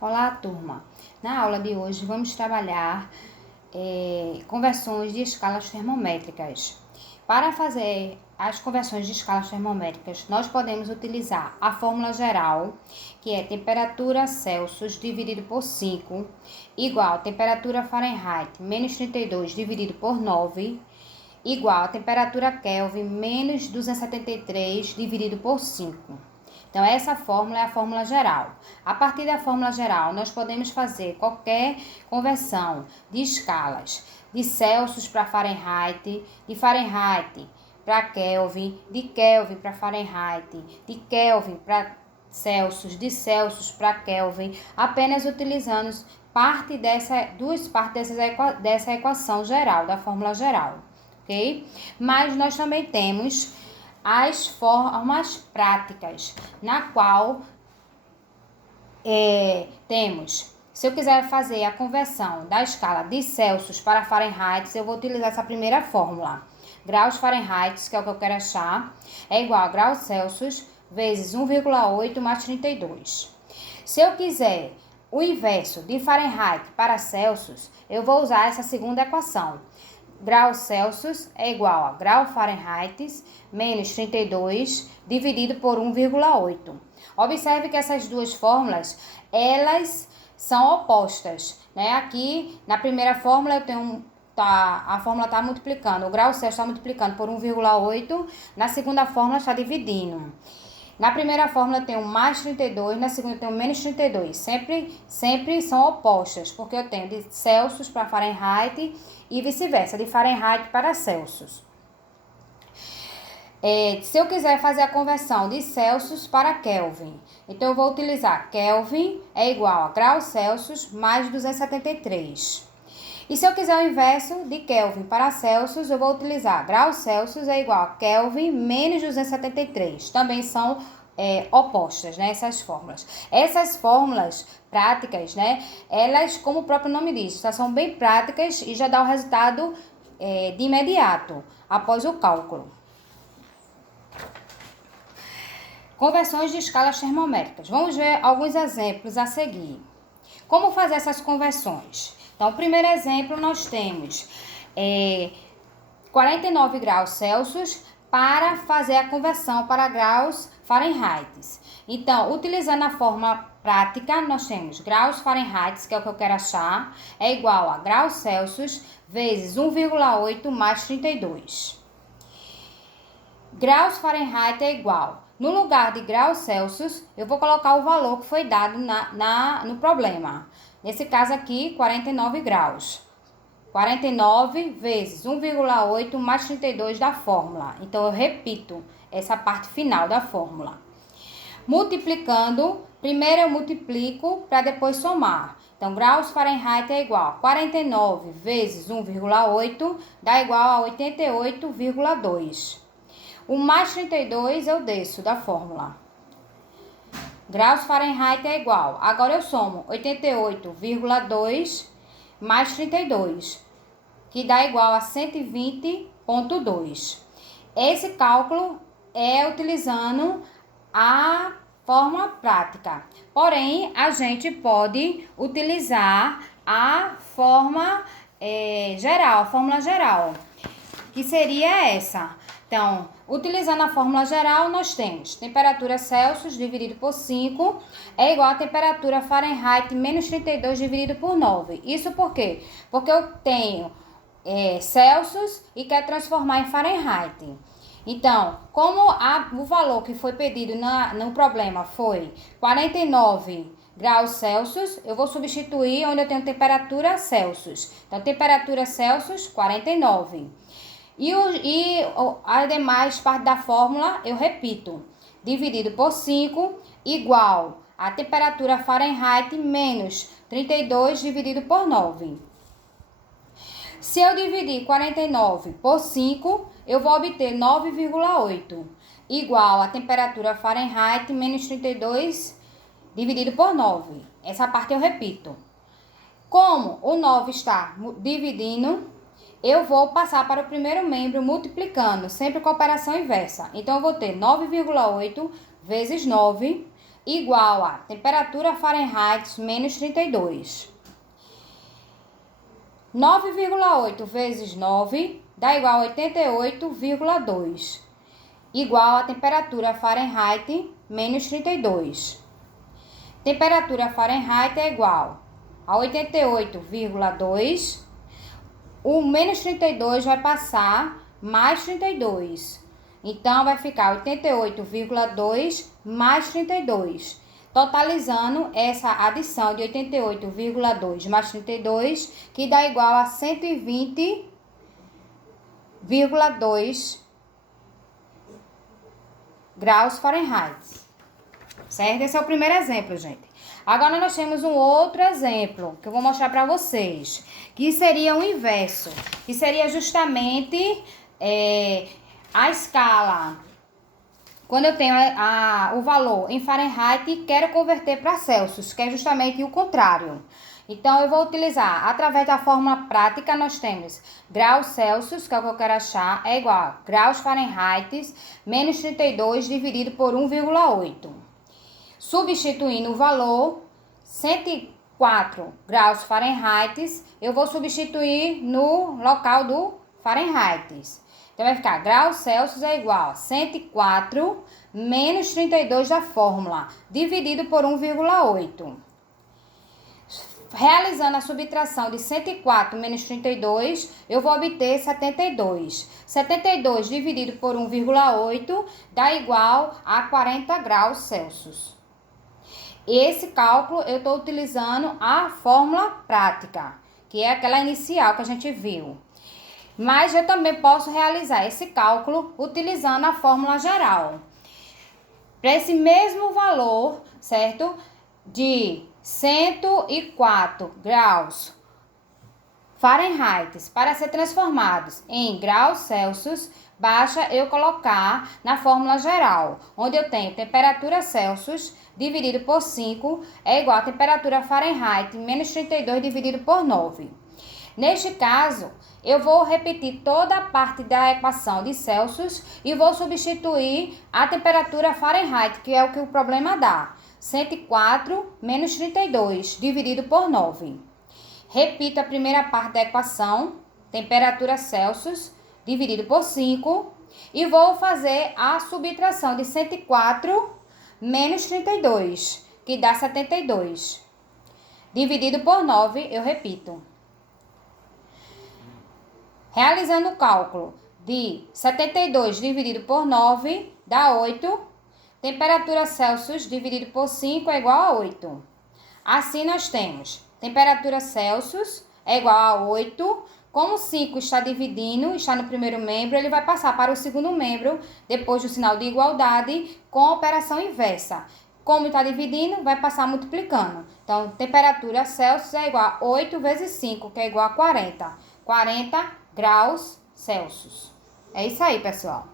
Olá, turma! Na aula de hoje vamos trabalhar conversões de escalas termométricas. Para fazer as conversões de escalas termométricas, nós podemos utilizar a fórmula geral, que é temperatura Celsius dividido por 5, igual a temperatura Fahrenheit menos 32 dividido por 9, igual a temperatura Kelvin menos 273 dividido por 5. Então, essa fórmula é a fórmula geral. A partir da fórmula geral, nós podemos fazer qualquer conversão de escalas de Celsius para Fahrenheit, de Fahrenheit para Kelvin, de Kelvin para Fahrenheit, de Kelvin para Celsius, de Celsius para Kelvin, apenas utilizando duas partes dessa equação geral, da fórmula geral, ok? Mas nós também temos as formas práticas, na qual temos, se eu quiser fazer a conversão da escala de Celsius para Fahrenheit, eu vou utilizar essa primeira fórmula. Graus Fahrenheit, que é o que eu quero achar, é igual a graus Celsius vezes 1,8 mais 32. Se eu quiser o inverso de Fahrenheit para Celsius, eu vou usar essa segunda equação. Grau Celsius é igual a grau Fahrenheit menos 32 dividido por 1,8. Observe que essas duas fórmulas, elas são opostas, né? Aqui, na primeira fórmula, eu tenho a fórmula está multiplicando, o grau Celsius está multiplicando por 1,8, na segunda fórmula está dividindo. Na primeira fórmula eu tenho mais 32, na segunda eu tenho menos 32. Sempre são opostas, porque eu tenho de Celsius para Fahrenheit e vice-versa, de Fahrenheit para Celsius. Se eu quiser fazer a conversão de Celsius para Kelvin, então eu vou utilizar Kelvin é igual a graus Celsius mais 273. E se eu quiser o inverso de Kelvin para Celsius, eu vou utilizar graus Celsius é igual a Kelvin menos 273. Também são opostas, né, essas fórmulas. Essas fórmulas práticas, né, elas, como o próprio nome diz, são bem práticas e já dá o resultado de imediato, após o cálculo. Conversões de escalas termométricas. Vamos ver alguns exemplos a seguir. Como fazer essas conversões? Então, o primeiro exemplo, nós temos 49 graus Celsius para fazer a conversão para graus Fahrenheit. Então, utilizando a fórmula prática, nós temos graus Fahrenheit, que é o que eu quero achar, é igual a graus Celsius vezes 1,8 mais 32. Graus Fahrenheit é igual. No lugar de graus Celsius, eu vou colocar o valor que foi dado no problema. Nesse caso aqui, 49 graus. 49 vezes 1,8 mais 32 da fórmula. Então, eu repito essa parte final da fórmula. Multiplicando, primeiro eu multiplico para depois somar. Então, graus Fahrenheit é igual a 49 vezes 1,8 dá igual a 88,2. O mais 32 eu desço da fórmula. Graus Fahrenheit é igual. Agora eu somo 88,2 mais 32, que dá igual a 120,2. Esse cálculo é utilizando a fórmula prática. Porém, a gente pode utilizar a fórmula geral, que seria essa. Então, utilizando a fórmula geral, nós temos temperatura Celsius dividido por 5 é igual a temperatura Fahrenheit menos 32 dividido por 9. Isso por quê? Porque eu tenho Celsius e quero transformar em Fahrenheit. Então, como o valor que foi pedido no problema foi 49 graus Celsius, eu vou substituir onde eu tenho temperatura Celsius. Então, temperatura Celsius, 49. E a demais parte da fórmula, eu repito, dividido por 5, igual a temperatura Fahrenheit menos 32 dividido por 9. Se eu dividir 49 por 5, eu vou obter 9,8, igual a temperatura Fahrenheit menos 32 dividido por 9. Essa parte eu repito. Como o 9 está dividindo, eu vou passar para o primeiro membro multiplicando, sempre com a operação inversa. Então, eu vou ter 9,8 vezes 9 igual a temperatura Fahrenheit menos 32. 9,8 vezes 9 dá igual a 88,2, igual a temperatura Fahrenheit menos 32. Temperatura Fahrenheit é igual a 88,2. O menos 32 vai passar mais 32. Então, vai ficar 88,2 mais 32. Totalizando essa adição de 88,2 mais 32, que dá igual a 120,2 graus Fahrenheit. Certo? Esse é o primeiro exemplo, gente. Agora nós temos um outro exemplo que eu vou mostrar para vocês, que seria o inverso, que seria justamente a escala. Quando eu tenho o valor em Fahrenheit e quero converter para Celsius, que é justamente o contrário. Então, eu vou utilizar, através da fórmula prática, nós temos graus Celsius, que é o que eu quero achar, é igual a graus Fahrenheit menos 32 dividido por 1,8. Substituindo o valor, 104 graus Fahrenheit, eu vou substituir no local do Fahrenheit. Então, vai ficar graus Celsius é igual a 104 menos 32 da fórmula, dividido por 1,8. Realizando a subtração de 104 menos 32, eu vou obter 72. 72 dividido por 1,8 dá igual a 40 graus Celsius. Esse cálculo eu estou utilizando a fórmula prática, que é aquela inicial que a gente viu. Mas eu também posso realizar esse cálculo utilizando a fórmula geral. Para esse mesmo valor, certo? De 104 graus Fahrenheit para ser transformados em graus Celsius, basta eu colocar na fórmula geral, onde eu tenho temperatura Celsius dividido por 5 é igual a temperatura Fahrenheit menos 32 dividido por 9. Neste caso, eu vou repetir toda a parte da equação de Celsius e vou substituir a temperatura Fahrenheit, que é o que o problema dá. 104 menos 32 dividido por 9. Repito a primeira parte da equação, temperatura Celsius dividido por 5, e vou fazer a subtração de 104 menos 32, que dá 72. Dividido por 9, eu repito. Realizando o cálculo de 72 dividido por 9 dá 8. Temperatura Celsius dividido por 5 é igual a 8. Assim, nós temos temperatura Celsius é igual a 8. Como 5 está dividindo, está no primeiro membro, ele vai passar para o segundo membro, depois do sinal de igualdade, com a operação inversa. Como está dividindo, vai passar multiplicando. Então, temperatura Celsius é igual a 8 vezes 5, que é igual a 40. 40 graus Celsius. É isso aí, pessoal.